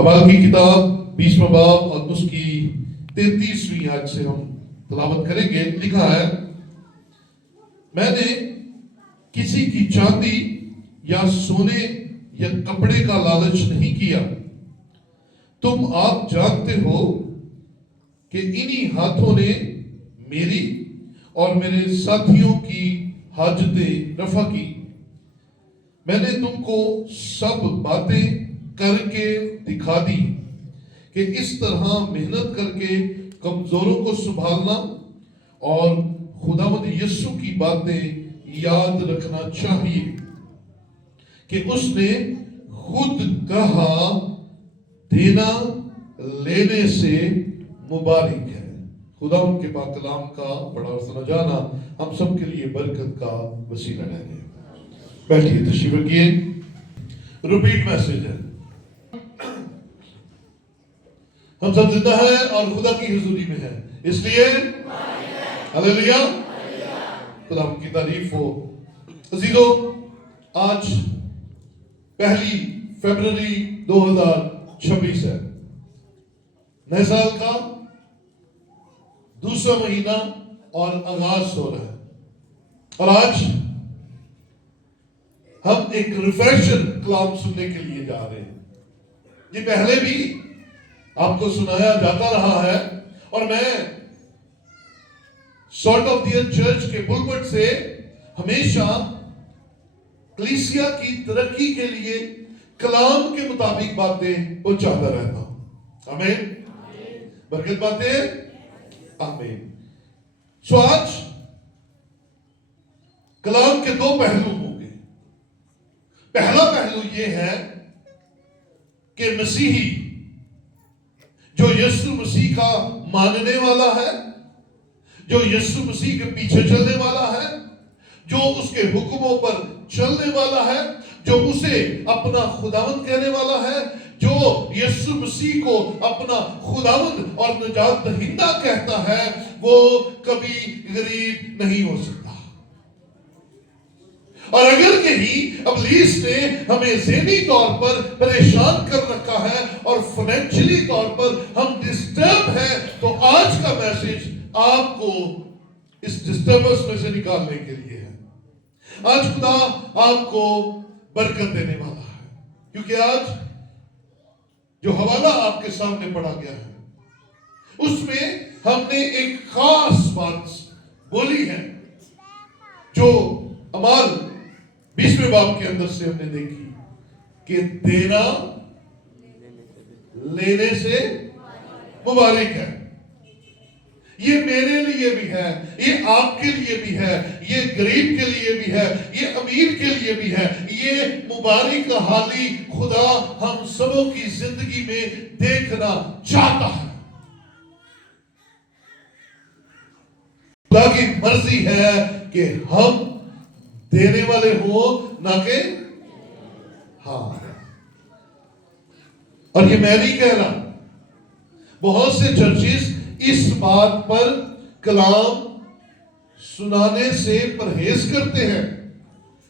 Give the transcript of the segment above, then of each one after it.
اعمال کی کتاب 20واں باب اور اس کی 33ویں آیت سے ہم تلاوت کریں گے۔ لکھا ہے، میں نے کسی کی چاندی یا سونے یا کپڑے کا لالچ نہیں کیا۔ تم آپ جانتے ہو کہ انہی ہاتھوں نے میری اور میرے ساتھیوں کی حاجتیں رفع کی۔ میں نے تم کو سب باتیں کر کے دکھا دی کہ اس طرح محنت کر کے کمزوروں کو سنبھالنا اور خداوند یسوع کی باتیں یاد رکھنا چاہیے کہ اس نے خود کہا، دینا لینے سے مبارک ہے۔ خداوند کے پاک کلام کا بڑا اور سنا جانا ہم سب کے لیے برکت کا وسیلہ ٹھہرے۔ بیٹھیے، تشریف رکھیے۔ ریپیٹ میسج ہے، ہم سب زندہ ہیں اور خدا کی حضوری میں ہیں، اس لیے ہلیلویا، خدا کی تعریف ہو۔ عزیزو، آج 1 فروری 2026 ہے، نئے سال کا دوسرا مہینہ اور آغاز ہو رہا ہے، اور آج ہم ایک ریفریشر کلام سننے کے لیے جا رہے ہیں۔ یہ پہلے بھی آپ کو سنایا جاتا رہا ہے، اور میں salt of the earth church کے پلپٹ سے ہمیشہ کلیسیا کی ترقی کے لیے کلام کے مطابق باتیں پہنچاتا رہتا ہوں۔ آمین، برکت باتیں، آمین۔ سو آج کلام کے 2 پہلو ہوں گے۔ پہلا پہلو یہ ہے کہ مسیحی جو یسوع مسیح کا ماننے والا ہے، جو یسوع مسیح کے پیچھے چلنے والا ہے، جو اس کے حکموں پر چلنے والا ہے، جو اسے اپنا خداوند کہنے والا ہے، جو یسوع مسیح کو اپنا خداوند اور نجات دہندہ کہتا ہے، وہ کبھی غریب نہیں ہو سکتا۔ اور اگر کہیں ابلیس نے ہمیں ذہنی طور پر پریشان کر رکھا ہے اور فائنینشلی طور پر ہم ڈسٹرب ہیں، تو آج کا میسج آپ کو اس ڈسٹربنس میں سے نکالنے کے لیے ہے۔ آج خدا آپ کو برکت دینے والا ہے، کیونکہ آج جو حوالہ آپ کے سامنے پڑھا گیا ہے، اس میں ہم نے ایک خاص بات بولی ہے جو اعمال 20ویں باب کے اندر سے ہم نے دیکھی کہ دینا لینے سے مبارک ہے۔ یہ میرے لیے بھی ہے، یہ آپ کے لیے بھی ہے، یہ غریب کے لیے بھی ہے، یہ امیر کے لیے بھی ہے۔ یہ مبارک حالی خدا ہم سبوں کی زندگی میں دیکھنا چاہتا ہے۔ خدا کی مرضی ہے کہ ہم دینے والے ہوں، نہ کہ ہاں۔ اور یہ میں نہیں کہہ رہا، بہت سے چرچز اس بات پر کلام سنانے سے پرہیز کرتے ہیں،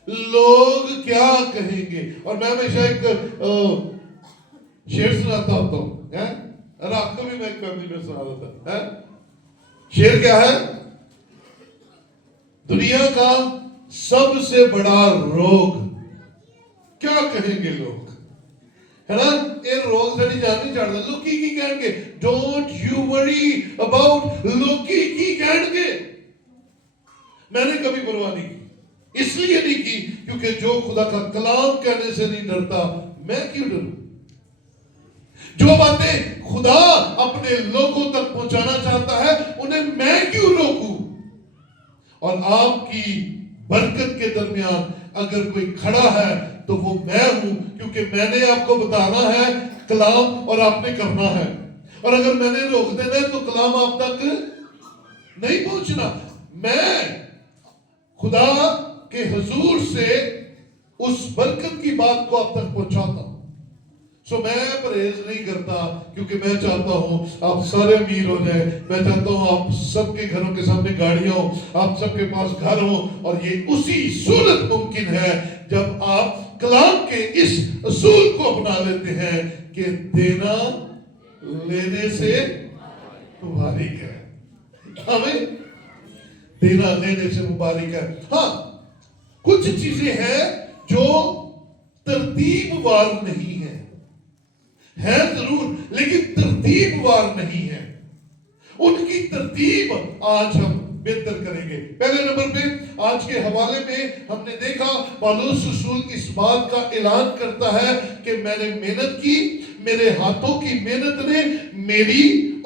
لوگ کیا کہیں گے۔ اور میں ہمیشہ ایک شعر سناتا ہوتا ہوں، اور آپ کو بھی میں ایک فیملی میں سنا دیتا ہوں۔ شعر کیا ہے؟ دنیا کا سب سے بڑا روگ کیا کہیں گے لوگ، ہے نا؟ یہ روگ ساری جان نہیں چڑھتا، لوگ کی کہیں گے۔ ڈونٹ یو وری اباؤٹ لوگ کی کہیں گے۔ میں نے کبھی پرواہ نہیں کی، اس لیے نہیں کی کیونکہ جو خدا کا کلام کہنے سے نہیں ڈرتا، میں کیوں ڈروں؟ جو باتیں خدا اپنے لوگوں تک پہنچانا چاہتا ہے، انہیں میں کیوں روکوں؟ اور آپ کی برکت کے درمیان اگر کوئی کھڑا ہے تو وہ میں ہوں، کیونکہ میں نے آپ کو بتانا ہے کلام اور آپ نے کرنا ہے۔ اور اگر میں نے روک دینا ہے تو کلام آپ تک نہیں پہنچنا۔ میں خدا کے حضور سے اس برکت کی بات کو آپ تک پہنچاتا ہوں۔ سو میں پرہیز نہیں کرتا، کیونکہ میں چاہتا ہوں آپ سارے امیر ہو جائیں، میں چاہتا ہوں آپ سب کے گھروں کے سامنے گاڑیاں ہوں، آپ سب کے پاس گھر ہوں، اور یہ اسی صورت ممکن ہے جب آپ کلام کے اس اصول کو اپنا لیتے ہیں کہ دینا لینے سے مبارک ہے. ہمیں دینا لینے سے مبارک ہے. ہاں کچھ چیزیں ہیں جو ترتیب وار نہیں ہے ضرور لیکن ترتیب وار نہیں ہے. ان کی ترتیب آج ہم بہتر کریں گے. پہلے نمبر پہ آج کے حوالے میں ہم نے دیکھا پالوس رسول اس بات کا اعلان کرتا ہے کہ میں نے محنت کی, میرے ہاتھوں کی محنت نے میری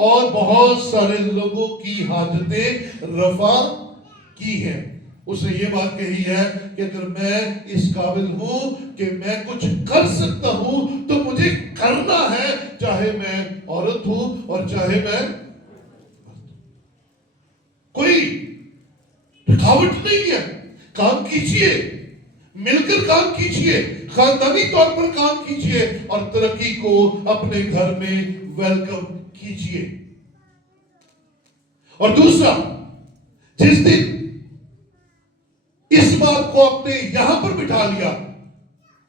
اور بہت سارے لوگوں کی حاجتیں رفع کی ہیں. اس نے یہ بات کہی ہے کہ اگر میں اس قابل ہوں کہ میں کچھ کر سکتا ہوں تو مجھے کرنا ہے, چاہے میں عورت ہوں اور چاہے میں. کوئی رکاوٹ نہیں ہے, کام کیجئے, مل کر کام کیجئے, خاندانی طور پر کام کیجئے اور ترقی کو اپنے گھر میں ویلکم کیجئے. اور دوسرا, جس دن اس بات کو اپنے یہاں پر بٹھا لیا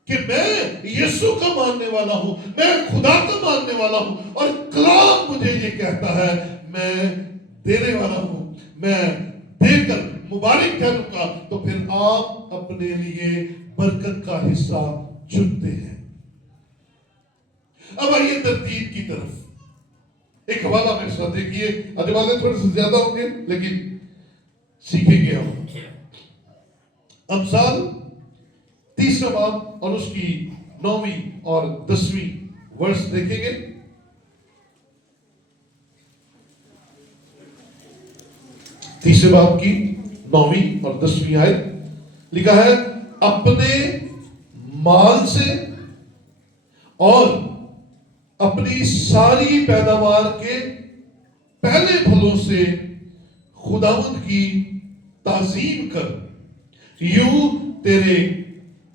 کہ میں یسوع کا ماننے والا ہوں, میں خدا کا ماننے والا ہوں اور کلام مجھے یہ کہتا ہے میں دینے والا ہوں, میں دے کر مبارک کروں گا, تو پھر آپ اپنے لیے برکت کا حصہ چنتے ہیں. اب آئیے ترتیب کی طرف. ایک حوالہ میرے ساتھ دیکھیے, حوالے تھوڑے سے زیادہ ہوں گے لیکن سیکھیں گے ہم. امثال 30 باب اور اس کی 9ویں اور 10ویں ورس دیکھیں گے. تیسرے باب کی 9ویں اور 10ویں آیت لکھا ہے, اپنے مال سے اور اپنی ساری پیداوار کے پہلے پھلوں سے خداوند کی تعظیم کر, یوں تیرے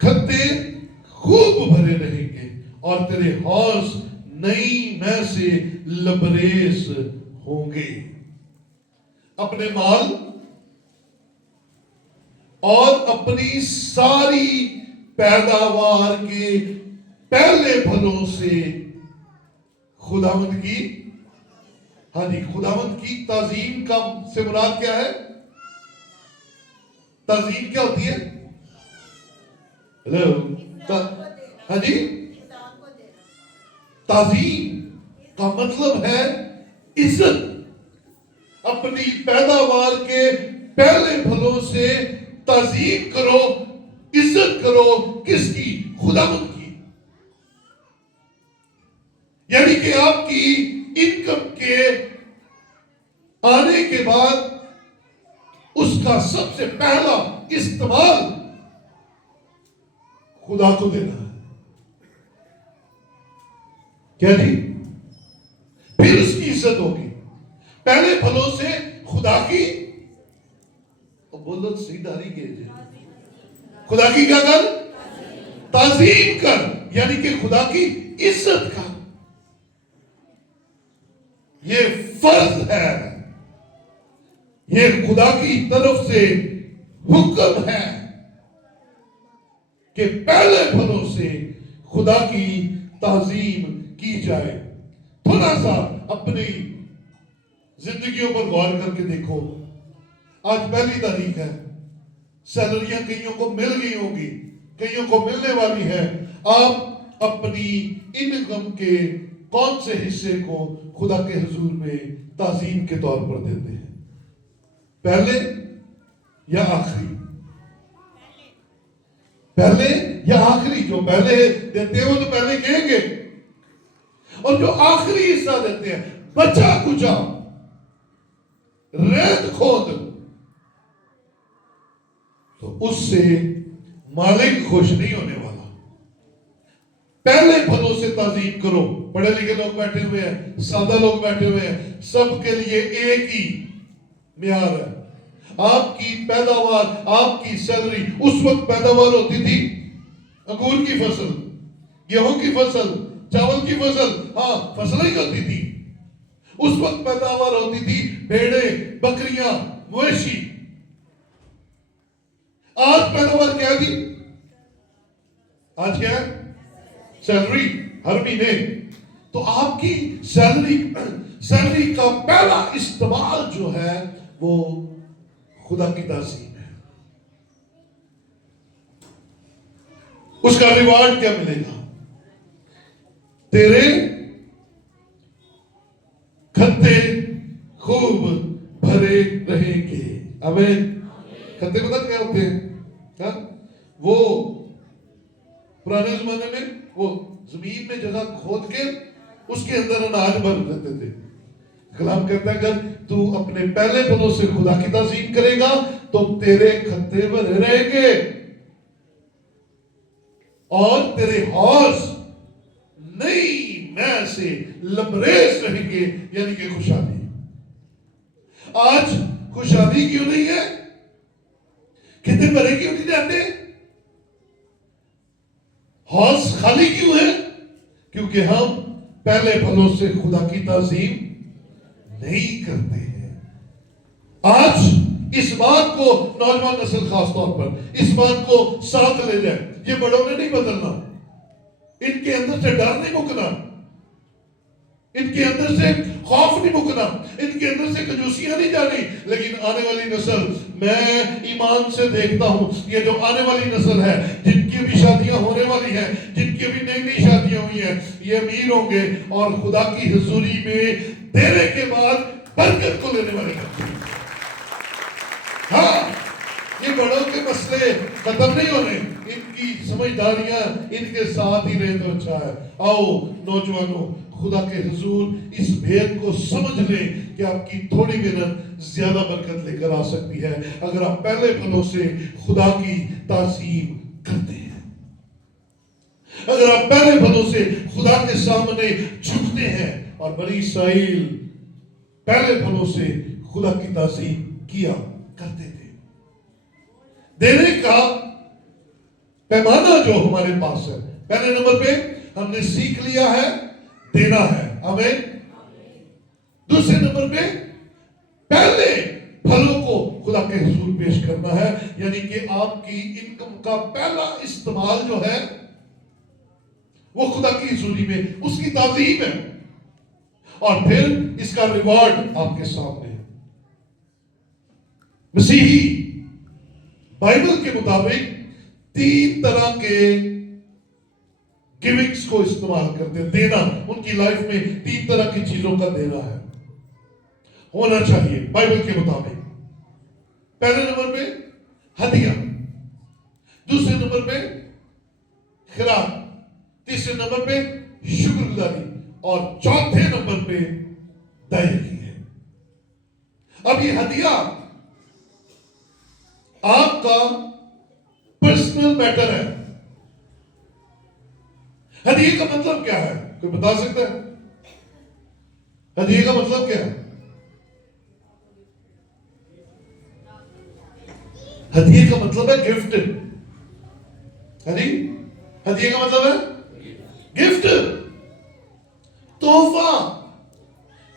کھتے خوب بھرے رہیں گے اور تیرے حوض نئی مے سے لبریز ہوں گے. اپنے مال اور اپنی ساری پیداوار کے پہلے پھلوں سے خداوند کی, ہاں جی, خداوند کی تعظیم کا سے مراد کیا ہے؟ تعظیم کیا ہوتی ہے؟ ہیلو, ہاں جی, تعظیم کا مطلب ہے عزت. اپنی پیداوار کے پہلے پھلوں سے تعظیم کرو, عزت کرو. کس کی؟ خداوند کی. یعنی کہ آپ کی انکم کے آنے کے بعد اس کا سب سے پہلا استعمال خدا کو دینا ہے. کیا جی؟ پھر اس کی عزت ہوگی. پہلے پھلوں سے خدا کی, بولو سیدھا نہیں کہ خدا کی کیا کر؟ تعظیم کر, یعنی کہ خدا کی عزت کر. یہ فرض ہے, یہ خدا کی طرف سے حکم ہے کہ پہلے پھلوں سے خدا کی تعظیم کی جائے. تھوڑا سا اپنی زندگیوں پر غور کر کے دیکھو. آج پہلی تاریخ ہے, سیلریاں کئیوں کو مل گئی ہوں گی, کئیوں کو ملنے والی ہے. آپ اپنی انکم کے کون سے حصے کو خدا کے حضور میں تعظیم کے طور پر دیتے ہیں؟ پہلے یا آخری؟ پہلے یا آخری؟ جو پہلے دیتے ہیں وہ تو پہلے کہیں گے, اور جو آخری حصہ دیتے ہیں بچا کچا ریت کھود, تو اس سے مالک خوش نہیں ہونے والا. پہلے پھلوں سے تعظیم کرو. پڑھے لکھے لوگ بیٹھے ہوئے ہیں, سادہ لوگ بیٹھے ہوئے ہیں, سب کے لیے ایک ہی معیار ہے. آپ کی پیداوار, آپ کی سیلری, اس وقت پیداوار ہوتی تھی انگور کی فصل, گیہوں کی فصل, چاول کی فصل, ہاں فصلیں ہی ہوتی تھی. اس وقت پیداوار ہوتی تھی بھیڑیں, بکریاں, مویشی. آج پیداوار کیا دی؟ آج کیا ہے؟ سیلری ہر مہینے. تو آپ کی سیلری کا پہلا استعمال جو ہے وہ خدا کی تعظیم ہے. اس کا ریوارڈ کیا ملے گا؟ تیرے کھتے خوب بھرے رہیں گے. آمین. کھتے پتہ کیا ہوتے ہیں؟ وہ پرانے زمانے میں وہ زمین میں جگہ کھود کے اس کے اندر اناج بھر دیتے تھے. کلام کہتا ہے اگر تو اپنے پہلے پنوں سے خدا کی تعظیم کرے گا تو تیرے کھتے بھرے رہیں گے اور تیرے حوض نئی میں سے لبریز رہیں گے. یعنی کہ خوشحالی. آج خوشحالی کیوں نہیں ہے؟ کھتے بھرے کیوں نہیں جاتے؟ حوض خالی کیوں ہے؟ کیونکہ ہم پہلے پھلوں سے خدا کی تعظیم نہیں کرتے ہیں. آج اس بات کو نوجوان نسل خاص طور پر اس بات کو ساتھ لے جائے. یہ بڑوں نے نہیں بدلنا. ان کے اندر سے ڈر نہیں مکنا, ان کے اندر سے خوف نہیں مکنا, ان کے اندر سے کنجوسیاں نہیں جانی. لیکن آنے والی نسل, میں ایمان سے دیکھتا ہوں یہ جو آنے والی نسل ہے جن کی بھی شادیاں ہونے والی ہیں, جن کی بھی نئی نئی شادیاں ہوئی ہیں, یہ امیر ہوں گے اور خدا کی حضوری میں دینے کے بعد برکت کو لینے والے ہیں. ہاں, یہ بڑوں کے مسئلے ختم نہیں ہونے, ان کی سمجھداریاں ان کے ساتھ ہی رہے تو اچھا ہے. آؤ نوجوانوں, خدا کے حضور اس بھید کو سمجھ لیں کہ آپ کی تھوڑی محنت زیادہ برکت لے کر آ سکتی ہے اگر آپ پہلے پھلوں سے خدا کی تعظیم کرتے ہیں. اگر آپ پہلے پھلوں سے خدا کے سامنے جھکتے ہیں. اور بنی اسرائیل پہلے پھلوں سے خدا کی تعظیم کیا کرتے تھے. دینے کا پیمانہ جو ہمارے پاس ہے, پہلے نمبر پہ ہم نے سیکھ لیا ہے دینا ہے. آمین. دوسرے نمبر پہ پہلے پھلوں کو خدا کے حضور پیش کرنا ہے. یعنی کہ آپ کی انکم کا پہلا استعمال جو ہے وہ خدا کی حضوری میں اس کی تعظیم ہے. اور پھر اس کا ریوارڈ آپ کے سامنے ہے. مسیحی بائبل کے مطابق 3 طرح کے گیونگز کو استعمال کرتے ہیں. دینا, ان کی لائف میں 3 طرح کی چیزوں کا دینا ہے, ہونا چاہیے بائبل کے مطابق. پہلے نمبر پہ ہدیہ, دوسرے نمبر پہ خیرات, تیسرے نمبر پہ شکر گزاری, اور چوتھے نمبر پہ دائرگی ہے. اب یہ ہدیہ آپ کا پرسنل میٹر ہے. ہدیے کا مطلب کیا ہے؟ کوئی بتا سکتا ہے؟ ہدیے کا مطلب کیا ہے؟ ہدیے کا مطلب ہے گفٹ. ہدیے کا مطلب ہے گفٹ, تحفہ,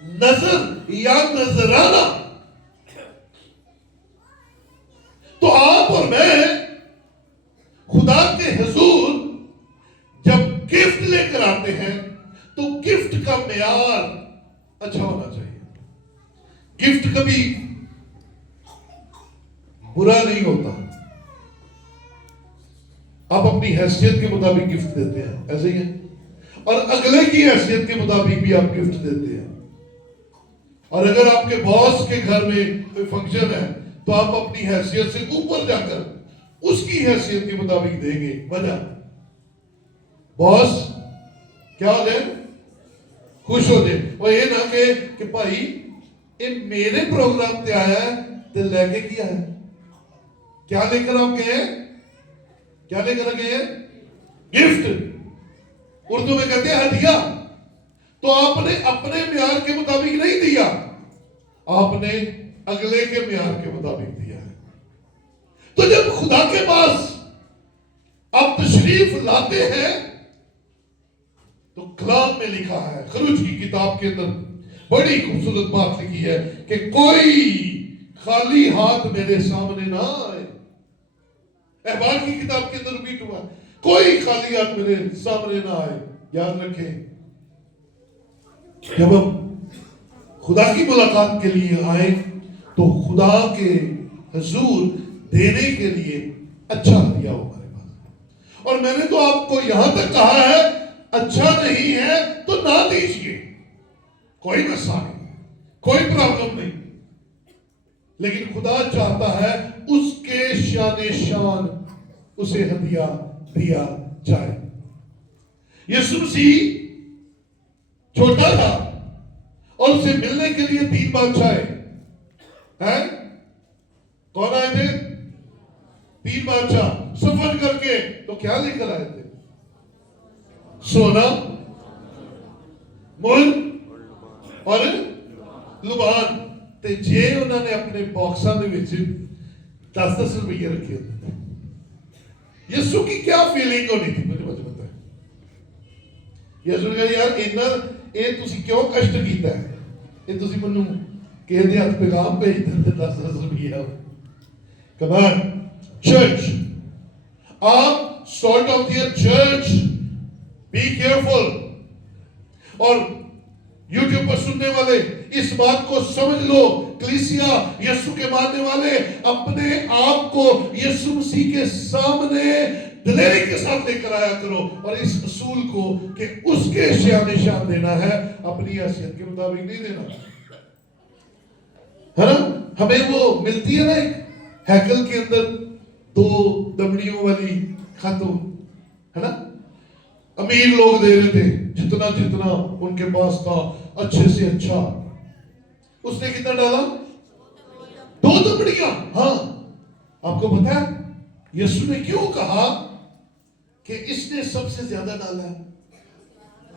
نظر یا نذرانہ. تو آپ اور میں خدا کے حضور جب گفٹ لے کر آتے ہیں تو گفٹ کا معیار اچھا ہونا چاہیے. گفٹ کبھی برا نہیں ہوتا. آپ اپنی حیثیت کے مطابق گفٹ دیتے ہیں, ایسے ہی ہے, اور اگلے کی حیثیت کے مطابق بھی آپ گفٹ دیتے ہیں. اور اگر آپ کے باس کے گھر میں کوئی فنکشن ہے تو آپ اپنی حیثیت سے اوپر جا کر اس کی حیثیت کے مطابق دیں گے. وجہ باس کیا ہو جائے, خوش ہو جائے. اور یہ نہ کہ بھائی یہ میرے پروگرام پہ آیا ہے تو لے کے کیا ہے. کیا لے کر آپ گئے ہیں؟ کیا لے کر گئے ہیں؟ گفٹ. اردو میں کہتے ہیں ہدیہ. تو آپ نے اپنے معیار کے مطابق نہیں دیا, آپ نے اگلے کے معیار کے مطابق دیا ہے. تو جب خدا کے پاس آپ تشریف لاتے ہیں تو کلام میں لکھا ہے, خروج کی کتاب کے اندر بڑی خوبصورت بات لکھی ہے کہ کوئی خالی ہاتھ میرے سامنے نہ آئے. احبار کی کتاب کے اندر ریپیٹ ہوا, کوئی خالی ہاتھ میرے سامنے نہ آئے. یاد رکھیں جب ہم خدا کی ملاقات کے لیے آئیں تو خدا کے حضور دینے کے لیے اچھا ہدیہ ہو ہمارے پاس. اور میں نے تو آپ کو یہاں تک کہا ہے اچھا نہیں ہے تو نہ دیجیے, کوئی مسئلہ نہیں, کوئی پرابلم نہیں. لیکن خدا چاہتا ہے اس کے شان شان اسے ہدیہ دیا جائے. یسوع مسیح چھوٹا تھا اور اسے ملنے کے لیے 3 بادشاہ ہیں. کون آئے تھے؟ 3 بادشاہ سفر کر کے. تو کیا لے کر آئے تھے؟ سونا, مول اور لبان. تے جے انہوں نے اپنے باکساں دے وچ 10-10 روپیے رکھے ہوتے تھے. یسوع کی کیا فیلنگ ہونی تھی مجھے بتا ہے. یسوع نے کہا یار اے تسی کیوں کشٹ کیتا ہے, اے تسی منوں کہہ دے ہاتھ پیغام بھیج دے 10-10 روپیہ. Come on, church. آپ salt of the earth church. Be careful. اور یوٹیوب پر سننے والے اس بات کو سمجھ لو, کلیسیا یسوع کے ماننے والے اپنے آپ کو یسوع مسیح کے سامنے دلیری کے ساتھ لے کر آیا کرو, اور اس اصول کو کہ اس کے شان نشان دینا ہے, اپنی حیثیت کے مطابق نہیں دینا ہے نا. ہمیں وہ ملتی ہے نا ایک ہیکل کے اندر 2 دمڑیوں والی خاتون, ہے نا. امیر لوگ دے رہے تھے جتنا جتنا ان کے پاس تھا, اچھے سے اچھا. اس نے کتنا ڈالا؟ 2 دمڑیاں. ہاں, آپ کو پتا ہے یسوع نے کیوں کہا کہ اس نے سب سے زیادہ ڈالا ہے؟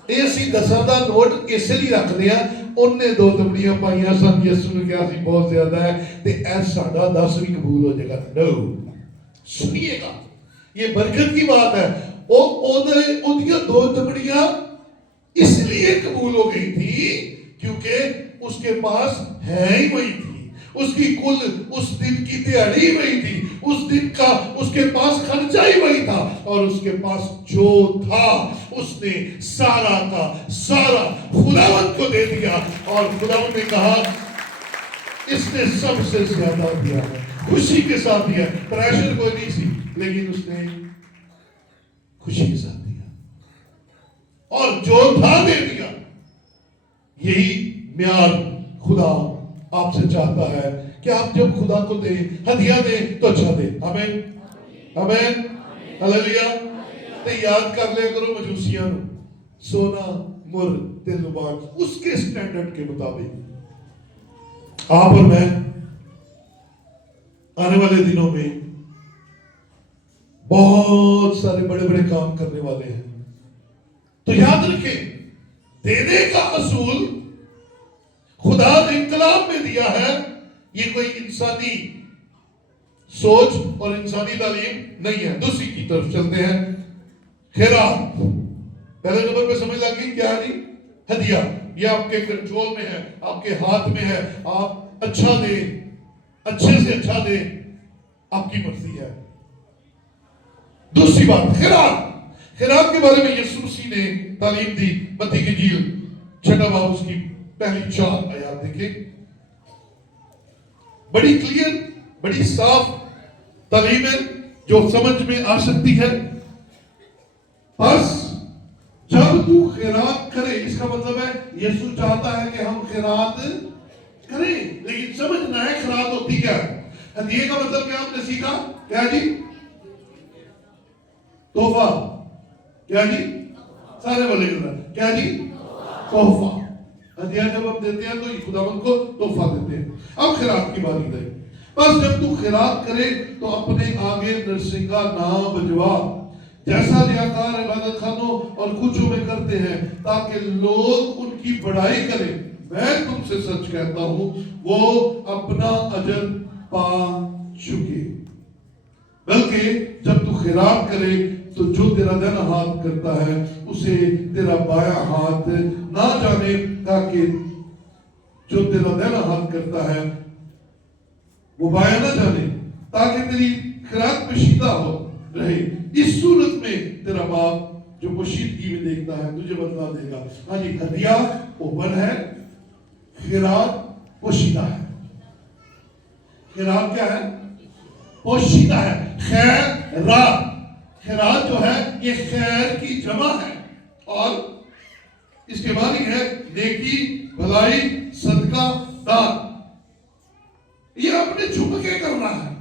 ایسی 10 دا نوٹ اس لیے رکھ دیا, ان نے 2 دمڑیاں پائیاں سن. یسوع نے کہا سی بہت زیادہ ہے تے اے ساڈا 10 بھی قبول ہو جائے گا. نو, سنیے گا, یہ برکت کی بات ہے. ان کی 2 دمڑیاں اس لیے قبول ہو گئی تھی کیونکہ اس کے پاس ہے ہی وہی تھی. اس کی کل اس دن کی دیہڑی وہی تھی, اس دن کا اس کے پاس خرچہ ہی وہی تھا, اور اس کے پاس جو تھا اس نے سارا کا سارا خداوند کو دے دیا. اور خداوند نے کہا اس نے سب سے زیادہ دیا ہے, خوشی کے ساتھ دیا. پریشر کوئی نہیں سی, لیکن اس نے خوشی کے ساتھ دیا, اور جو تھا دے دیا. یہی معیار خدا آپ سے چاہتا ہے کہ آپ جب خدا کو دیں, ہدیہ دیں تو اچھا دیں. آمین, آمین, ہلیلویا. تے یاد کر لے کرو مجوسیاں نو, سونا مر تے لبان اس کے سٹینڈرڈ کے مطابق. آپ اور میں آنے والے دنوں میں بہت سارے بڑے بڑے کام کرنے والے ہیں. تو یاد رکھیں دینے کا اصول خدا نے کلام میں دیا ہے. یہ کوئی انسانی سوچ اور انسانی تعلیم نہیں ہے. دوسری کی طرف چلتے ہیں. خیرات پہلے نمبر پہ سمجھ لگی کیا ہے جی؟ ہدیہ. یہ آپ کے کنٹرول میں ہے, آپ کے ہاتھ میں ہے. آپ اچھا دیں, اچھے سے اچھا دیں, آپ کی مرضی ہے. دوسری بات خیرات. خیرات کے بارے میں یسوع مسیح نے تعلیم دی. متی کی انجیل 6واں باب اس کی پہلی 4 آیات دیکھیں. بڑی کلیئر, بڑی صاف تعلیم ہے جو سمجھ میں آ سکتی ہے. بس جب تو خیرات کرے, اس کا مطلب ہے یسوع چاہتا ہے کہ ہم خیرات کریں, لیکن سمجھنا ہے خیرات ہوتی کیا ہے. ہدیے کا مطلب کیا آپ نے سیکھا؟ کیا جی؟ تحفہ. کیا جی؟ سارے بولے گا کیا جی؟ تحفہ. ہدیہ جب ہم دیتے ہیں تو خداوند کو تحفہ دیتے ہیں. اب خیرات کی باری ہے. بس جب تو خیرات کرے تو اپنے آگے نرسنگا نہ بجوا, جیسا ریاکار عبادت خانوں اور کچھوں میں کرتے ہیں, تاکہ لوگ ان کی بڑائی کریں. میں تم سے سچ کہتا ہوں وہ اپنا اجر پا چکے. بلکہ جب تو خیرات کرے تو جو تیرا دائنا ہاتھ کرتا ہے اسے تیرا بایاں ہاتھ نہ جانے, تاکہ جو تیرا دائنا ہاتھ کرتا ہے وہ بایاں نہ جانے, تاکہ تیری خیرات پوشیدہ ہو رہے. اس صورت میں تیرا باپ جو پوشیدگی میں دیکھتا ہے تجھے بدلا دے گا. ہاں جی، ہدیہ اوپن ہے، خیرات پوشیدہ ہے. خیرات کیا ہے؟ پوشیدہ ہے. خیرات، خیرات جو ہے یہ خیر کی جمع ہے، اور اس کے معنی ہے نیکی، بھلائی، صدقہ، دان. یہ آپ نے چھپ کے کرنا ہے.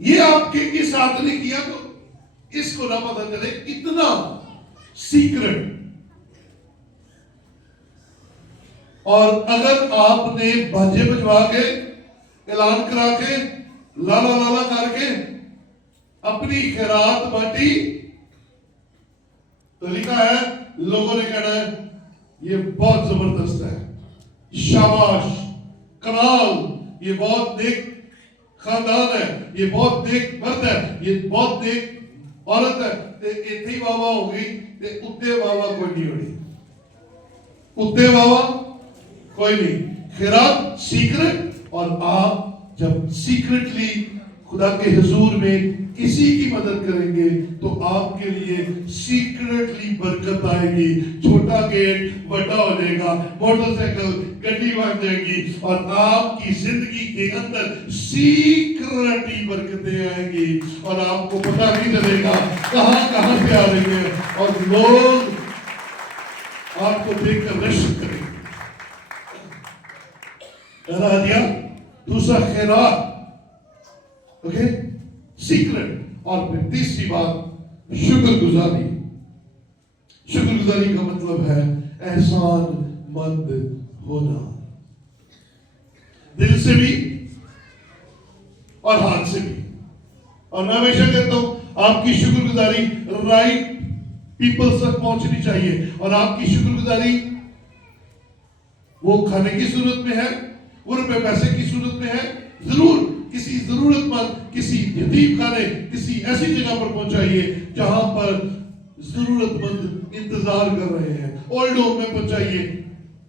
یہ آپ کے ساتھ نے کیا تو اس کو نہ پتہ چلے. اتنا سیکرٹ. اور اگر آپ نے باجے بجوا کے، اعلان کرا کے، لالا لالا کر کے اپنی خیرات بانٹی تو لکھا ہے، لوگوں نے کہنا ہے یہ بہت زبردست ہے، شاباش، کمال، یہ بہت نیک خاندان ہے، یہ بہت نیک مرد ہے، یہ بہت نیک عورت ہے. اتنی واہ واہ ہو گئی، اتنے واہ واہ کوئی نہیں ہوئی. اتنے واہ واہ کوئی نہیں. خیرات سیکرٹ. اور آپ جب سیکرٹلی خدا کے حضور میں کسی کی مدد کریں گے تو آپ کے لیے سیکرٹلی برکت آئے گی. چھوٹا گیٹ بڑا ہو جائے گا، موٹر سائیکل گڈی بن جائے گی، اور آپ کی زندگی کے اندر سیکرٹلی برکتیں آئیں گی، اور آپ کو پتہ نہیں چلے گا کہاں کہاں سے آ رہی ہیں، اور لوگ آپ کو دیکھ کر رشک کریں گے. پہلا دیا. دوسرا خیرات، اوکے، سیکرٹ. اور پھر تیسری بات شکر گزاری. شکر گزاری کا مطلب ہے احسان مند ہونا، دل سے بھی اور ہاتھ سے بھی. اور میں ہمیشہ کہتا ہوں آپ کی شکر گزاری رائٹ پیپلز تک پہنچنی چاہیے. اور آپ کی شکر گزاری وہ کھانے کی صورت میں ہے، وہ روپے پیسے کی صورت میں ہے. ضرور کسی ضرورت مند، کسی یتیم خانے، کسی ایسی جگہ پر پہنچائیے جہاں پر ضرورت مند انتظار کر رہے ہیں. اولڈ ہوم میں پہنچائیے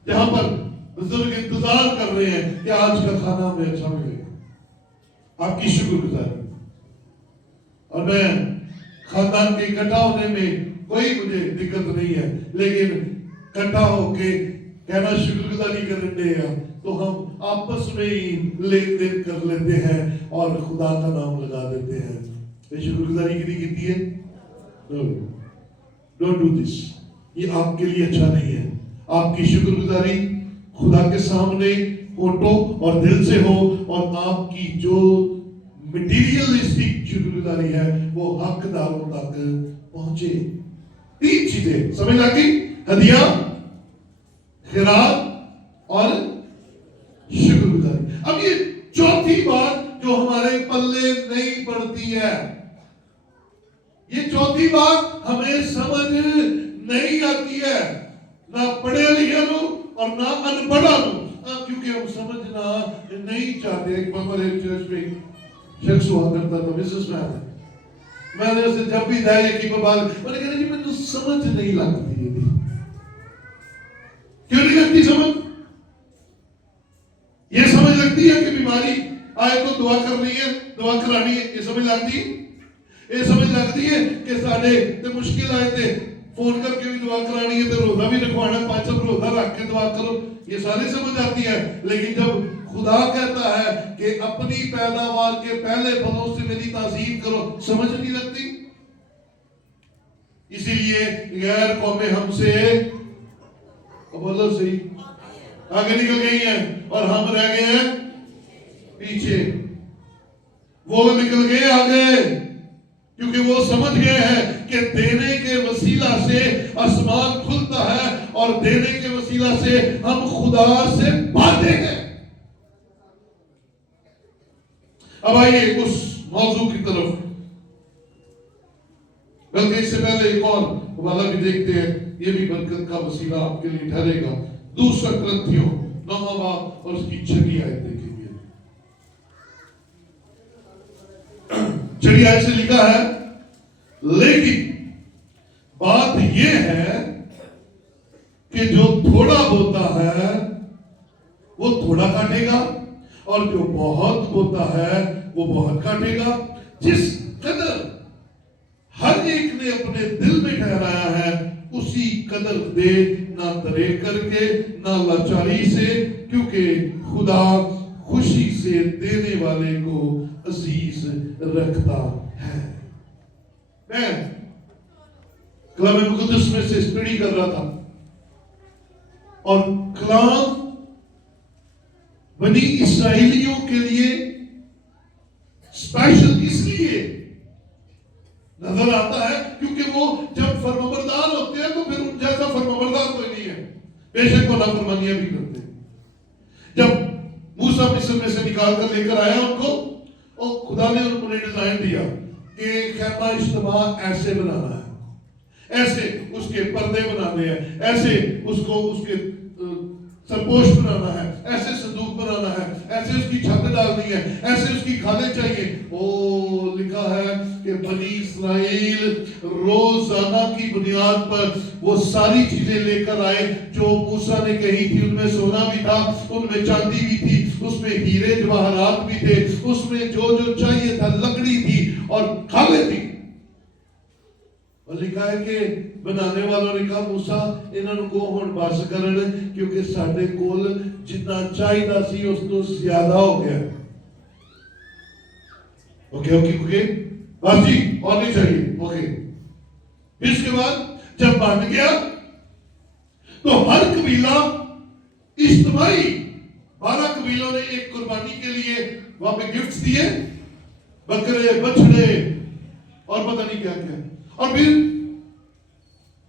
جہاں پر بزرگ انتظار کر رہے ہیں کہ آج کا کھانا ہمیں اچھا ملے. آپ کی شکر گزاری. اور میں خاندان کے اکٹھا ہونے میں کوئی مجھے دقت نہیں ہے، لیکن اکٹھا ہو کے کہنا شکر گزاری کرنے ہیں تو ہم آپس میں ہی لین دین کر لیتے ہیں اور خدا کا نام لگا دیتے ہیں. یہ شکر گزاری کی نہیں کیتی ہے. Don't do this. یہ آپ کے لیے اچھا نہیں ہے. آپ کی شکر گزاری خدا کے سامنے ہونٹوں اور دل سے ہو، اور آپ کی جو مٹیریلسٹک شکر گزاری ہے وہ حقداروں تک پہنچے. تین چیزیں سمجھ لگی؟ ہدیہ، خیرات اور شکر گزاری. اب یہ چوتھی بات جو ہمارے پلے نہیں پڑتی ہے، یہ چوتھی بات ہمیں سمجھ نہیں آتی ہے، نہ پڑھے لکھے لوگ اور نہ ان پڑھا لوگ، کیونکہ ہم سمجھنا نہیں چاہتے. ایک ہمارے چرچ میں شخص ہوا کرتا تھا، بزنس مین ہے. میں نے اسے جب بھی دائرے کی بات میں نے کہا جی مجھے سمجھ نہیں لگتی. کیوں نہیں لگتی سمجھ؟ یہ سمجھ لگتی ہے کہ بیماری آئے تو دعا کرنی ہے، دعا کرانی ہے، یہ سمجھ لگتی ہے. یہ سمجھ لگتی ہے کہ ساڑھے تے مشکل آئے تھے فون کر کے بھی دعا کرانی ہے، تو روزہ بھی رکھوانا، 5 روزہ رکھ کے دعا کرو، یہ ساری سمجھ آتی ہے. لیکن جب خدا کہتا ہے کہ اپنی پیداوار کے پہلے پھلوں سے میری تعظیم کرو، سمجھ نہیں لگتی. اسی لیے غیر قومیں ہم سے بولو صحیح آگے نکل گئی ہیں اور ہم رہ گئے ہیں پیچھے. وہ نکل گئے آگے کیونکہ وہ سمجھ گئے ہیں کہ دینے کے وسیلہ سے آسمان کھلتا ہے اور دینے کے وسیلہ سے ہم خدا سے پاتے ہیں. اب آئیے اس موضوع کی طرف، بلکہ اس سے پہلے ایک اور حوالہ بھی دیکھتے ہیں، یہ بھی برکت کا وسیلہ آپ کے لیے ٹھہرے گا. دوسرا کرنتھیوں 9واں باب اور اس کی 6 آیت دیکھیں گے. 6 آیت سے لکھا ہے، لیکن بات یہ ہے کہ جو تھوڑا بوتا ہے وہ تھوڑا کاٹے گا، اور جو بہت بوتا ہے وہ بہت کاٹے گا. جس قدر اسی قدر دے، نہ درے کر کے نہ لاچاری سے، کیونکہ خدا خوشی سے دینے والے کو عزیز رکھتا ہے۔ میں کلام مقدس میں سے اسٹڈی کر رہا تھا، اور کلام بنی اسرائیلیوں کے لیے اسپیشل اس لیے نظر آتا ہے کیونکہ وہ جب فرمانبردار ہوتے ہیں تو پھر ان جیسا فرمانبردار کوئی نہیں ہے، بے شک وہ نافرمانیاں بھی کرتے ہیں۔ جب موسیٰ مصر میں سے نکال کر لے کر آیا ان کو، اور خدا نے انہیں ڈیزائن دیا کہ خیمہ اجتماع ایسے بنانا ہے، ایسے اس کے پردے بنانے ہیں، ایسے اس کو اس کے سرپوش بنانا ہے، ایسے صندوق بنانا ہے، ایسے اس کی چھت ڈالنی ہے، ایسے اس کی کھالیں چاہیے۔ لکھا ہے کہ بنی اسرائیل روزانہ کی بنیاد پر وہ ساری چیزیں لے کر آئے جو موسیٰ نے کہی تھی۔ ان میں سونا بھی تھا، ان میں چاندی بھی تھی، اس میں ہیرے جواہرات بھی تھے، اس میں جو جو چاہیے تھا، لکڑی تھی اور کھالیں تھی۔ اور لکھا ہے کہ بنانے والوں نے کہا موسیٰ انہوں کو ہون بس کرن، کیونکہ ساڈے کول جتنا چاہیے سی اس تو زیادہ ہو گیا۔ اوکے بس جی اور نہیں چاہیے، اوکے۔ اس کے بعد جب بن گیا تو ہر قبیلہ اجتماعی 12 قبیلوں نے ایک قربانی کے لیے وہاں پہ گفٹس دیے، بکرے، بچڑے اور پتہ نہیں کیا کیا۔ اور پھر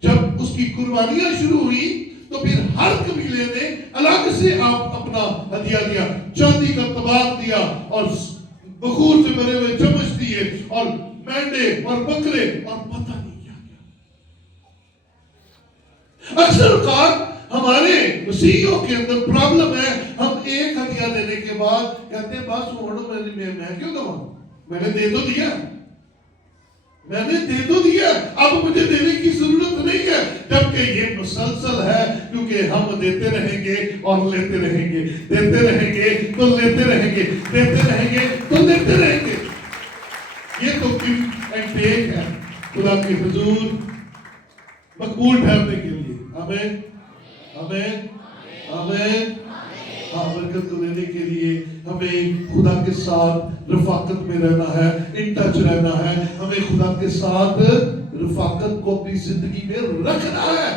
جب اس کی قربانیاں شروع ہوئی تو پھر ہر قبیلے نے الگ سے آپ اپنا ہدیہ دیا، چاندی کا طباق دیا اور بخور سے بھرے ہوئے چمچ دیے اور مینڈے اور بکرے اور پتہ نہیں کیا کیا۔ اکثر اوقات ہمارے مسیحیوں کے اندر پرابلم ہے، ہم ایک ہدیہ دینے کے بعد کہتے ہیں بس ہوڑو میں کیوں دوں، میں نے دے تو دیا، میں نے دے تو دیا، اب مجھے دینے کی ضرورت نہیں ہے۔ جبکہ یہ مسلسل ہے، کیونکہ ہم دیتے رہیں گے اور لیتے رہیں گے، دیتے رہیں گے تو لیتے رہیں گے، دیتے رہیں گے تو لیتے رہیں گے۔ یہ تو گیو اینڈ ٹیک ہے خدا کے حضور مقبول ٹھہرنے کے لیے۔ آمین آمین آمین۔ برکت کو لینے کے لیے ہمیں خدا کے ساتھ رفاقت میں رہنا ہے، ان ٹچ رہنا ہے، ہمیں خدا کے ساتھ رفاقت کو اپنی زندگی میں رکھنا ہے۔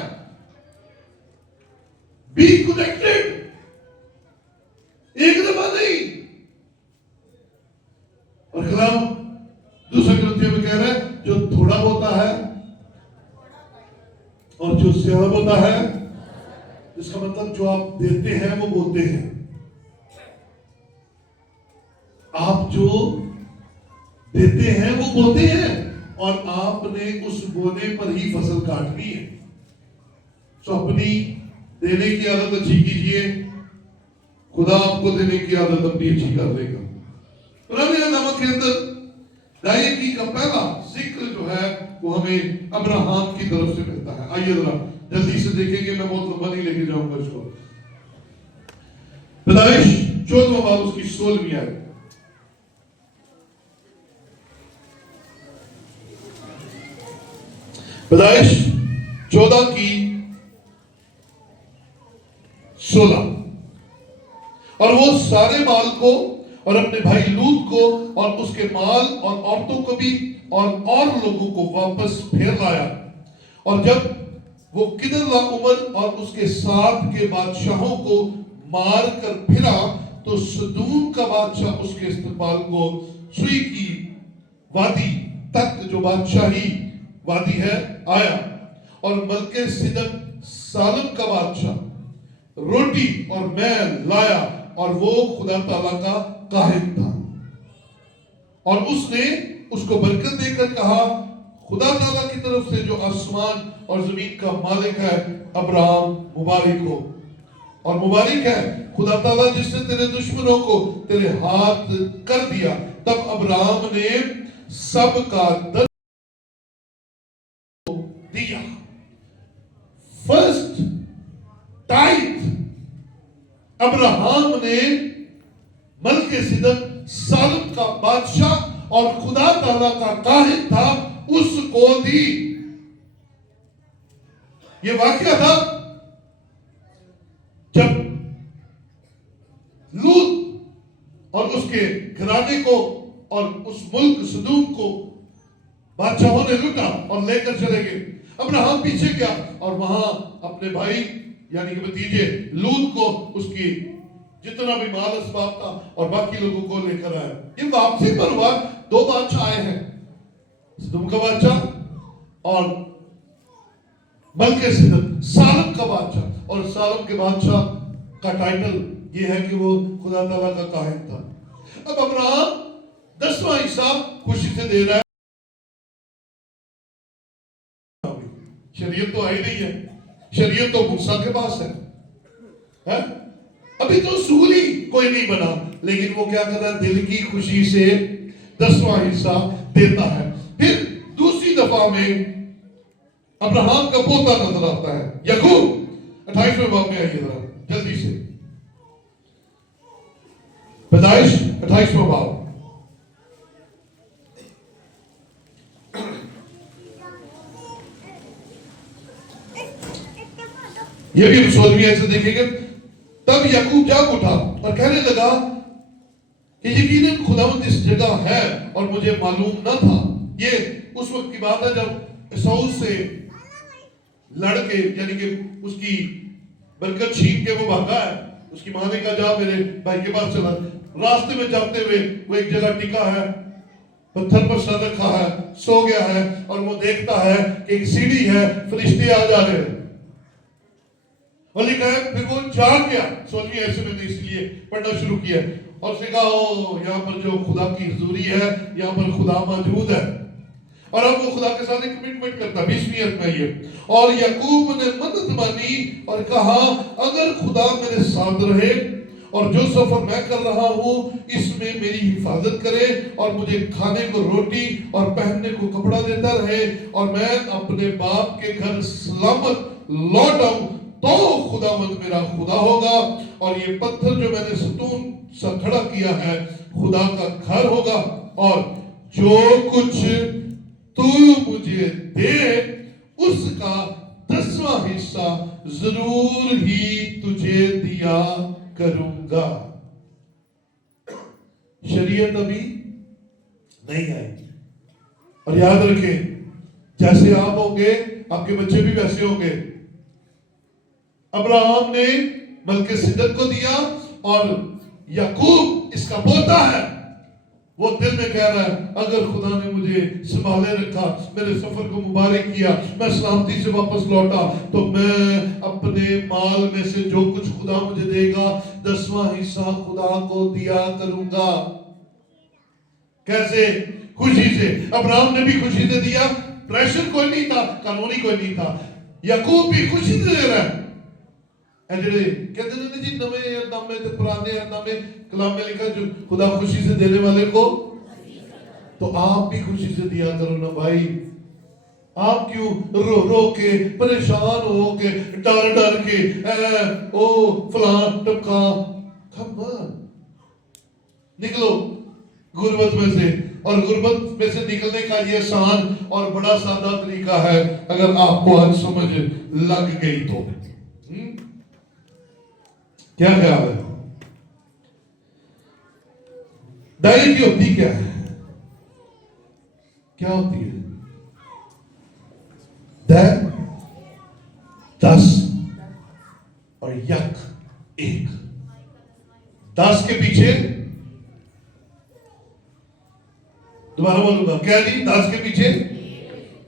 بی کنیکٹڈ، ایک دفعہ نہیں۔ اور کلام دوسرے گرنتھیوں میں کہہ رہا ہے جو تھوڑا بوتا ہے اور جو زیادہ بوتا ہے، اس کا مطلب جو آپ دیتے ہیں وہ بوتے ہیں۔ آپ جو دیتے ہیں وہ بوتے ہیں اور آپ نے اس بونے پر ہی فصل کاٹنی ہے۔ سو اپنی دینے کی عادت اچھی کیجئے، خدا آپ کو دینے کی عادت اپنی اچھی کر دے گا۔ پرانے عہد کے اندر دائیکی کا پہلا ذکر جو ہے وہ ہمیں ابراہام کی طرف سے ملتا ہے۔ آئیے ذرا جلدی سے دیکھیں گے، میں بہت لمبا نہیں لے کے جاؤں گا اس کو۔ پیدائش 14واں باب اس کی 16ویں آیت۔ پیدائش 14 کی 16۔ اور وہ سارے مال کو اور اپنے بھائی لوط کو اور اس کے مال اور عورتوں کو بھی اور لوگوں کو واپس پھیر لایا۔ اور جب وہ کدر لاعمر اور اس کے ساتھ کے بادشاہوں کو مار کر پھرا تو سدوم کا بادشاہ اس کے استقبال کو سوئی کی وادی تک جو بادشاہی وادی ہے آیا، اور ملک صدق سالم کا بادشاہ روٹی اور میل لایا، اور وہ خدا تعالیٰ کا قاہد تھا۔ اور اس نے اس کو برکت دے کر کہا خدا تعالیٰ کی طرف سے جو آسمان اور زمین کا مالک ہے، ابراہم مبارک ہو، اور مبارک ہے خدا تعالیٰ جس نے تیرے دشمنوں کو تیرے ہاتھ کر دیا۔ تب ابراہم نے سب کا دس دیا، فرسٹ ٹائٹ۔ ابراہم نے ملک صدق سالم کا بادشاہ اور خدا تعالیٰ کا قاہد تھا، اس کو دی۔ یہ واقعہ تھا جب لوط اور اس کے گھرانے کو اور اس ملک سدوم کو بادشاہوں نے لوٹا اور لے کر چلے گئے. ابراہیم پیچھے گیا اور وہاں اپنے بھائی یعنی کہ بھتیجے لوط کو اس کی جتنا بھی مال اسباب تھا اور باقی لوگوں کو لے کر آیا. یہ واپسی پر ہوا 2 بادشاہ آئے ہیں، سدوم کا بادشاہ اور ملک صدق سالم کا بادشاہ. اور سالم کے بادشاہ کا ٹائٹل یہ ہے کہ وہ خدا تعالیٰ کا کاہن تھا. اب ابراہیم 10واں حصہ خوشی سے دے رہا ہے. شریعت تو آئی نہیں ہے، شریعت تو موسیٰ کے پاس ہے، ابھی تو اصول ہی کوئی نہیں بنا، لیکن وہ کیا کر رہا ہے؟ دل کی خوشی سے 10واں حصہ دیتا ہے. پھر دوسری دفعہ میں ابراہیم کا پوتا نظر آتا ہے یعقوب. 28ویں باب میں آئیے ذرا جلدی سے، پیدائش 28واں باب. یہ بھی رسول ایسے دیکھیں گے. تب یعقوب جاگ اٹھا اور کہنے لگا کہ یقیناً خداوند اس جگہ ہے اور مجھے معلوم نہ تھا. یہ اس وقت کی بات ہے جب عیساؤ سے لڑ کے یعنی کہ اس کی برکت چھین کے وہ بھاگا ہے. اس کی ماں نے کہا جا میرے بھائی کے پاس چلا. راستے میں جاتے ہوئے وہ ایک جگہ ٹکا ہے، پتھر پر سر رکھا ہے، سو گیا ہے اور وہ دیکھتا ہے کہ ایک سیڑھی ہے، فرشتے آ جا رہے ہیں. اور لکھا ہے پھر وہ جاگ گیا. سوچیے ایسے میں نے اس لیے پڑھنا شروع کیا اور اس نے کہا او یہاں پر جو خدا کی حضوری ہے یہاں پر خدا موجود ہے. اور اب وہ خدا کے ساتھ ایک کمٹمنٹ کرتا 20ویں آیت میں یہ. اور یعقوب نے منت مانی اور کہا اگر خدا میرے ساتھ رہے اور جو سفر میں کر رہا ہوں اس میں میری حفاظت کرے اور مجھے کھانے کو روٹی اور پہننے کو کپڑا دیتا رہے اور میں اپنے باپ کے گھر سلامت لوٹ آؤں تو خداوند میرا خدا ہوگا اور یہ پتھر جو میں نے ستون سا کھڑا کیا ہے خدا کا گھر ہوگا اور جو کچھ تو مجھے دے اس کا 10واں حصہ ضرور ہی تجھے دیا کروں گا. شریعت ابھی نہیں آئی. اور یاد رکھیں جیسے آپ ہوں گے آپ کے بچے بھی ویسے ہوں گے. ابراہیم نے ملک صدق کو دیا اور یعقوب اس کا پوتا ہے. وہ دل میں کہہ رہا ہے اگر خدا نے مجھے سنبھالے رکھا، میرے سفر کو مبارک کیا، میں سلامتی سے واپس لوٹا تو میں اپنے مال میں سے جو کچھ خدا مجھے دے گا 10واں حصہ خدا کو دیا کروں گا. کیسے؟ خوشی سے. ابراہیم نے بھی خوشی سے دیا، پریشر کوئی نہیں تھا، قانونی کوئی نہیں تھا. یعقوب بھی خوشی سے دے رہا ہے. جڑے کہتے ہیں جی نویں نامے تے پرانے نامے کلام میں لکھا جو خدا خوشی سے دینے والے کو، تو آپ بھی خوشی سے دیا کرو نا بھائی. آپ کیوں رو رو کے پریشان ہو کے ڈر ڈر کے او فلان ٹپکا. کم نکلو غربت میں سے. اور غربت میں سے نکلنے کا یہ آسان اور بڑا سادہ طریقہ ہے اگر آپ کو آج سمجھ لگ گئی تو. کیا خیال ہے؟ دائیں کی ہوتی کیا ہے؟ کیا ہوتی ہے؟ 10 اور یک 1. 10 کے پیچھے دوبارہ بولوں گا کیا جی؟ 10 کے پیچھے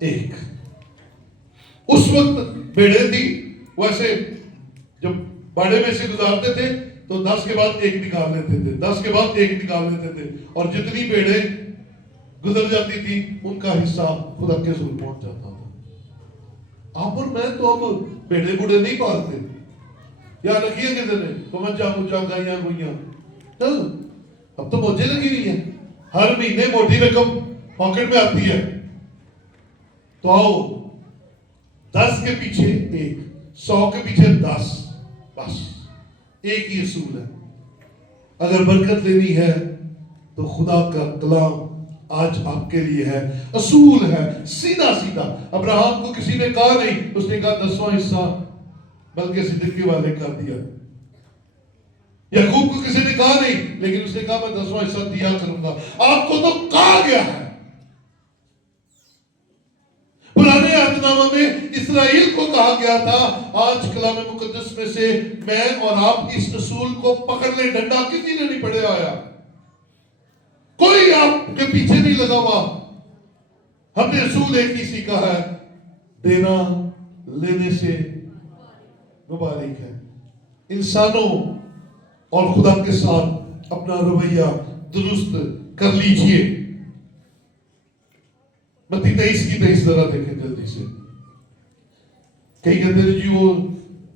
1. اس وقت بیڑے تھی ویسے جب باڑے میں سے گزارتے تھے تو 10 کے بعد 1 نکال لیتے تھے، 10 کے بعد 1 نکال لیتے تھے اور جتنی بیڑے گزر جاتی تھی ان کا حصہ خدا کے حضور پہنچ جاتا تھا. آپ اور میں تو اب بیڑے بوڑے نہیں پالتے. یا رکھیے کسی نے کمچا مچا گائیاں گوئیاں، اب تو موجے لگی ہوئی ہیں، ہر مہینے موٹی رقم پاکٹ میں آتی ہے. تو آؤ 10 کے پیچھے 1، 100 کے پیچھے 10. بس ایک ہی اصول ہے. اگر برکت لینی ہے تو خدا کا کلام آج آپ کے لیے ہے، اصول ہے، سیدھا سیدھا۔ ابراہم کو کسی نے کہا نہیں، اس نے کہا 10واں حصہ بلکہ صدیقی والے کر دیا۔ یعقوب کو کسی نے کہا نہیں، لیکن اس نے کہا میں 10واں حصہ دیا کروں گا۔ آپ کو تو کہا گیا ہے۔ پرانے عہد نامہ میں اسرائیل کو کہا گیا تھا، آج کلام مقدس میں سے میں اور آپ اس اصول کو پکڑ لیں، ڈنڈا کسی نے نہیں پڑھا آیا، کوئی آپ کے پیچھے نہیں لگا ہوا۔ ہم نے اصول ایک ہی سیکھا ہے، دینا لینے سے مبارک ہے۔ انسانوں اور خدا کے ساتھ اپنا رویہ درست کر لیجئے۔ متی 23 کی 23 ذرا دیکھیں جلدی سے۔ کئی کہتے ہیں جی وہ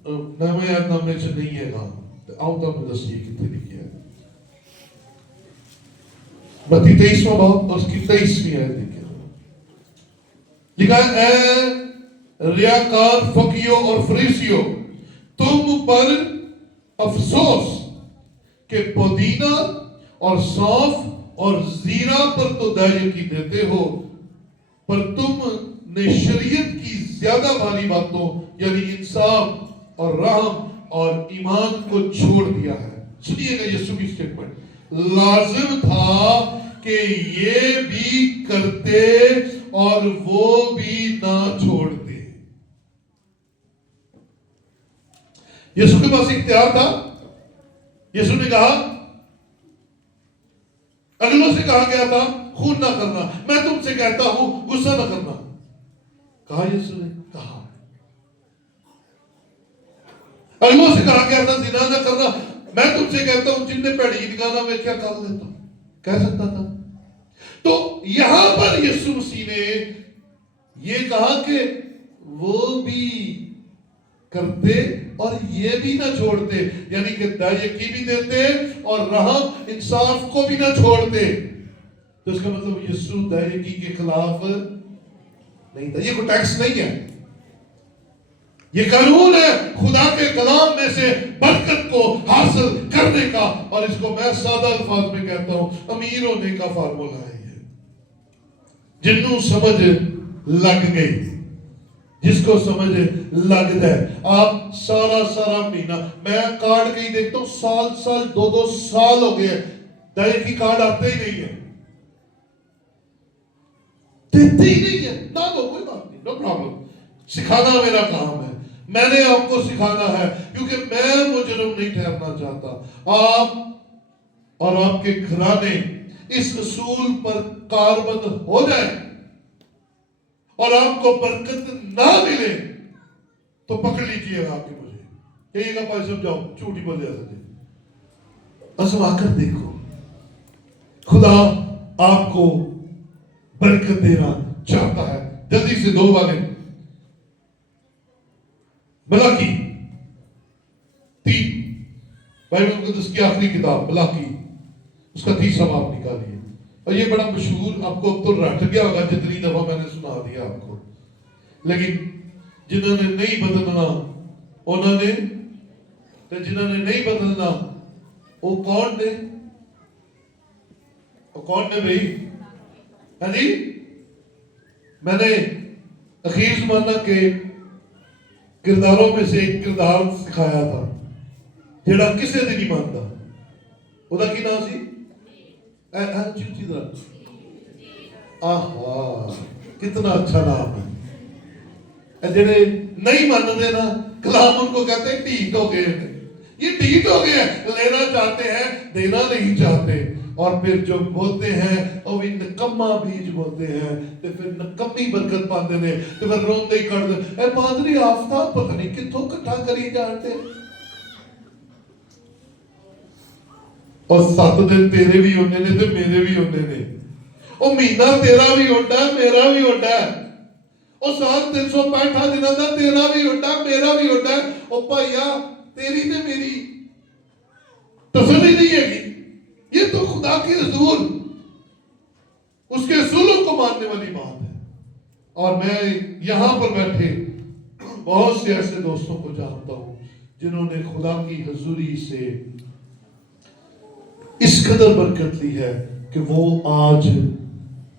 نامہ یاد نامے سے نہیں ہے گا، آؤ تو ہمیں دسیے کتنے لکھے ہیں۔ متی 23واں باب اور اس کی 23ویں آیت دیکھیں۔ لکھا ہے اے ریاکار فقیوں اور فریسیوں، تم پر افسوس کہ پودینہ اور سونف اور زیرہ پر تو دائرگی دیتے ہو، پر تم نے شریعت کی زیادہ بھاری باتوں یعنی انصاف اور رحم اور ایمان کو چھوڑ دیا ہے۔ سنیے گا یسوع کی سٹیٹمنٹ، لازم تھا کہ یہ بھی کرتے اور وہ بھی نہ چھوڑتے۔ یسوع کے پاس اختیار تھا۔ یسوع نے کہا، اگلوں سے کہا گیا تھا خون نہ کرنا، میں تم سے کہتا ہوں غصہ نہ کرنا۔ کہا یسوع نے، کہا۔ اگلوں سے کہا گیا تھا زنا نہ کرنا، میں تم سے کہتا ہوں جن نے پیڑی نگانا میں کیا کر لیتا ہوں، کہہ سکتا تھا۔ تو یہاں پر یسوع مسیح نے یہ کہا کہ وہ بھی کرتے اور یہ بھی نہ چھوڑتے، یعنی کہ دائرگی بھی دیتے اور رحم انصاف کو بھی نہ چھوڑتے۔ تو اس کا مطلب یسوع دائرگی کے خلاف نہیں تھا۔ یہ کوئی ٹیکس نہیں ہے، یہ قانون ہے خدا کے کلام میں سے برکت کو حاصل کرنے کا، اور اس کو میں سادہ الفاظ میں کہتا ہوں امیر ہونے کا فارمولا ہے۔ یہ جنوں سمجھ لگ گئی، جس کو سمجھ لگ جائے، آپ سارا مہینہ، میں کارڈ کہیں دیکھتا ہوں سال 2 سال ہو گئے دائرگی کارڈ آتے ہی نہیں ہے، دیتے ہی نہیں ہے۔ نہ دو کوئی بات نہیں، نو پرابلم، سکھانا میرا کام ہے، میں نے آپ کو سکھانا ہے، کیونکہ میں مجرم نہیں ٹھہرنا چاہتا۔ آپ اور آپ کے گھرانے اس اصول پر کاربند ہو جائیں اور آپ کو برکت نہ ملے تو پکڑ لیجئے گا کہ مجھے کہیے گا بھائی صاحب جاؤ جھوٹ ہی بول جاتا تھے۔ آزما کر دیکھو، خدا آپ کو برکت دینا چاہتا ہے۔ جلدی سے 2 والے ملاکی 3، بائبل مقدس کی آخری کتاب ملاکی، اس کا 30واں باب نکالیے۔ اور یہ بڑا مشہور، آپ کو اب تو رٹ گیا ہوگا جتنی دفعہ میں نے سنا دیا آپ کو، لیکن جنہوں نے نہیں بدلنا انہوں نے، تو جنہوں نے نہیں بدلنا وہ کون نے؟ وہ کون نے بھائی؟ ہاں جی، میں نے اخیر زمانہ کے کرداروں میں سے ایک کردار سکھایا تھا جڑا کسے دی نہیں مانتا، وہ دا کی نام سی؟ کتنا اچھا نام ہے۔ جڑے نہیں مانتے نا کلام ان کو کہتے ہیں ڈھیٹ ہو گئے ہیں، یہ ڈھیٹ ہو گئے ہیں، لینا چاہتے ہیں دینا نہیں چاہتے، اور پھر جو بولتے ہیں وہ بھی نکما بیج بولتے ہیں، تو پھر نکمی برکت پاتے ہیں، تو پھر روندے ہی کر دے اے پادری آفتاب پتہ نہیں کتوں کٹھا کری جانتے، اور 7 دن تیرے بھی ہونے نے تو میرے بھی ہونے نے، وہ مہینہ تیرا بھی ہوتا ہے میرا بھی ہوتا ہے، وہ سال 365 دنوں کا تیرا بھی ہوتا ہے میرا بھی ہوتا ہے۔ وہ بھائیا تیری تے میری تسلی نہیں ہے گی، یہ تو خدا کے حضور اس کے اصولوں کو ماننے والی بات ہے۔ اور میں یہاں پر بیٹھے بہت سے ایسے دوستوں کو جانتا ہوں جنہوں نے خدا کی حضوری سے اس قدر برکت لی ہے کہ وہ آج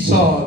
7,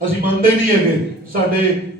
ਅਸੀਂ ਮੰਨਦੇ ਨਹੀਂ ਹੈਗੇ, ਸਾਡੇ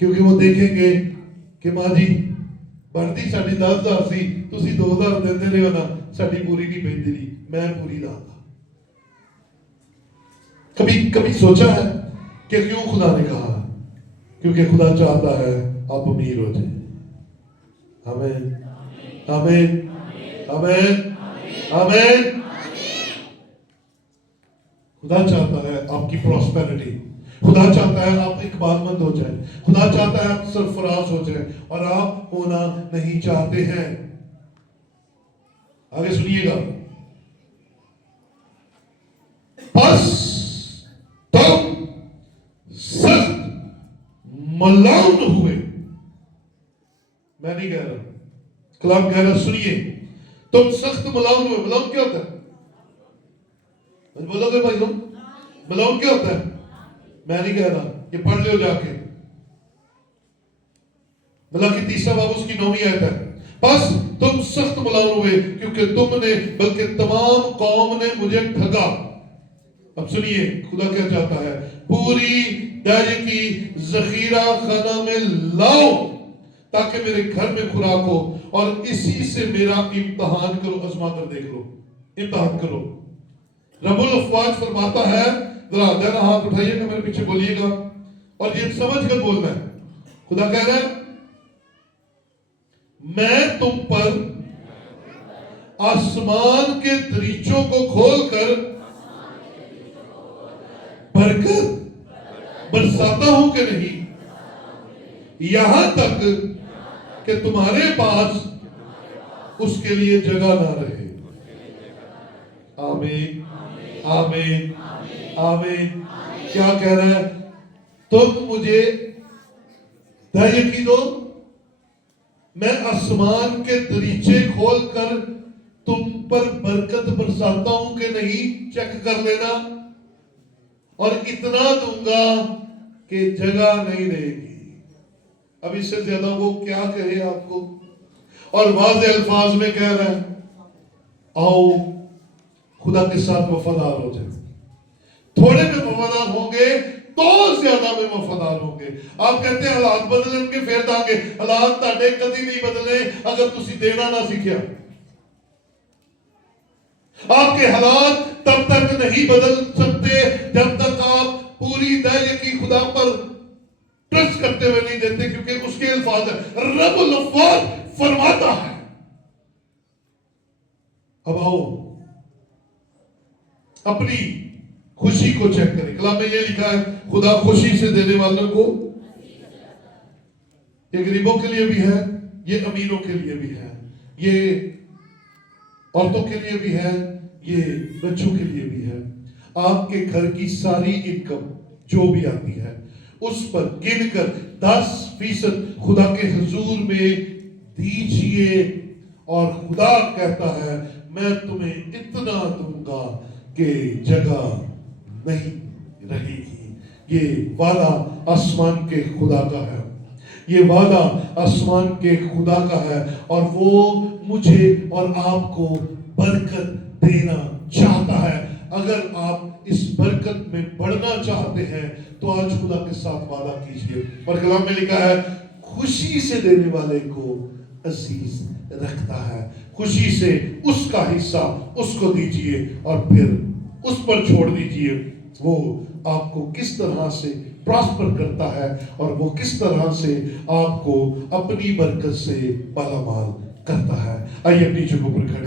کیونکہ وہ دیکھیں گے کہ ماں جی بنتی ساڑی 10,000 سی تسی 2,000 دیندے رہے ہو نا ساڑی پوری نہیں پیندی رہی میں پوری داں گا. کبھی سوچا ہے کہ کیوں خدا نے کہا؟ کیونکہ خدا چاہتا ہے آپ امیر ہو جائیں. آمین آمین آمین آمین. خدا چاہتا ہے آپ کی پراسپیرٹی. خدا چاہتا ہے آپ اقبال مند ہو جائیں. خدا چاہتا ہے آپ سرفراز ہو جائیں اور آپ ہونا نہیں چاہتے ہیں. آگے سنیے گا. پس تم سخت ملعون ہوئے. میں نہیں کہہ رہا، کلام کہہ رہا. سنیے، تم سخت ملعون ہوئے. ملعون کیا ہوتا ہے؟ بولو گے بھائی لوگ ملعون کیا ہوتا ہے؟ میں نہیں کہہ رہا، یہ پڑھ لے جا کے. ملاکی 3 باب اس کی 9 آیت ہے. پس تم سخت ملعون ہوئے کیونکہ تم نے بلکہ تمام قوم نے مجھے ٹھگا. اب سنیے خدا کیا چاہتا ہے. پوری دائی کی ذخیرہ خانہ میں لاؤ تاکہ میرے گھر میں خوراک ہو اور اسی سے میرا امتحان کرو. ازما کر دیکھ لو، امتحان کرو. رب الافواج فرماتا ہے، ذرا دینا ہاتھ اٹھائیے گا میرے پیچھے بولیے گا اور یہ سمجھ کر بولنا ہے. خدا کہہ رہا ہے میں تم پر آسمان کے دریچوں کو کھول کر برکت برساتا ہوں کہ نہیں، یہاں تک کہ تمہارے پاس اس کے لیے جگہ نہ رہے. آمین آمین آمین. کیا کہہ رہا ہے؟ تم مجھے دائیں دو، میں آسمان کے دریچے کھول کر تم پر برکت برساتا ہوں کہ نہیں، چیک کر لینا. اور اتنا دوں گا کہ جگہ نہیں رہے گی. اب اس سے زیادہ وہ کیا کہے آپ کو؟ اور واضح الفاظ میں کہہ رہا ہے آؤ خدا کے ساتھ وفادار ہو جائے. تھوڑے میں وفادار ہوں گے تو زیادہ میں وفادار ہوں گے. آپ کہتے ہیں حالات بدلیں گے پھر داں گے. حالات تاڑے کدی نہیں بدلے اگر تسی دینا نہ سیکھیا. آپ کے حالات تب تک نہیں بدل سکتے جب تک آپ پوری دائی کی خدا پر ٹرسٹ کرتے ہوئے نہیں دیتے، کیونکہ اس کے الفاظ ہے. رب الافواج فرماتا ہے. اب آؤ اپنی خوشی کو چیک کریں. کلام میں یہ لکھا ہے خدا خوشی سے دینے والوں کو، یہ غریبوں کے لیے بھی ہے، یہ امیروں کے لیے بھی ہے، یہ عورتوں کے لیے بھی ہے، یہ بچوں کے لیے بھی ہے. آپ کے گھر کی ساری انکم جو بھی آتی ہے اس پر گن کر 10% خدا کے حضور میں دیجئے. اور خدا کہتا ہے میں تمہیں اتنا دوں گا کہ جگہ نہیں رہے گی. یہ وعدہ آسمان کے خدا کا ہے، یہ وعدہ آسمان کے خدا کا ہے. اور وہ مجھے اور آپ کو برکت دینا چاہتا ہے. اگر آپ اس برکت میں بڑھنا چاہتے ہیں تو آج خدا کے ساتھ وعدہ کیجئے. اور کلام میں لکھا ہے خوشی سے دینے والے کو عزیز رکھتا ہے. خوشی سے اس کا حصہ اس کو دیجئے اور پھر اس پر چھوڑ دیجئے. وہ آپ کو کس طرح سے پراسپر کرتا ہے اور وہ کس طرح سے آپ کو اپنی برکت سے مالا مال کرتا ہے. آئیے اپنی جگہوں پر کھڑے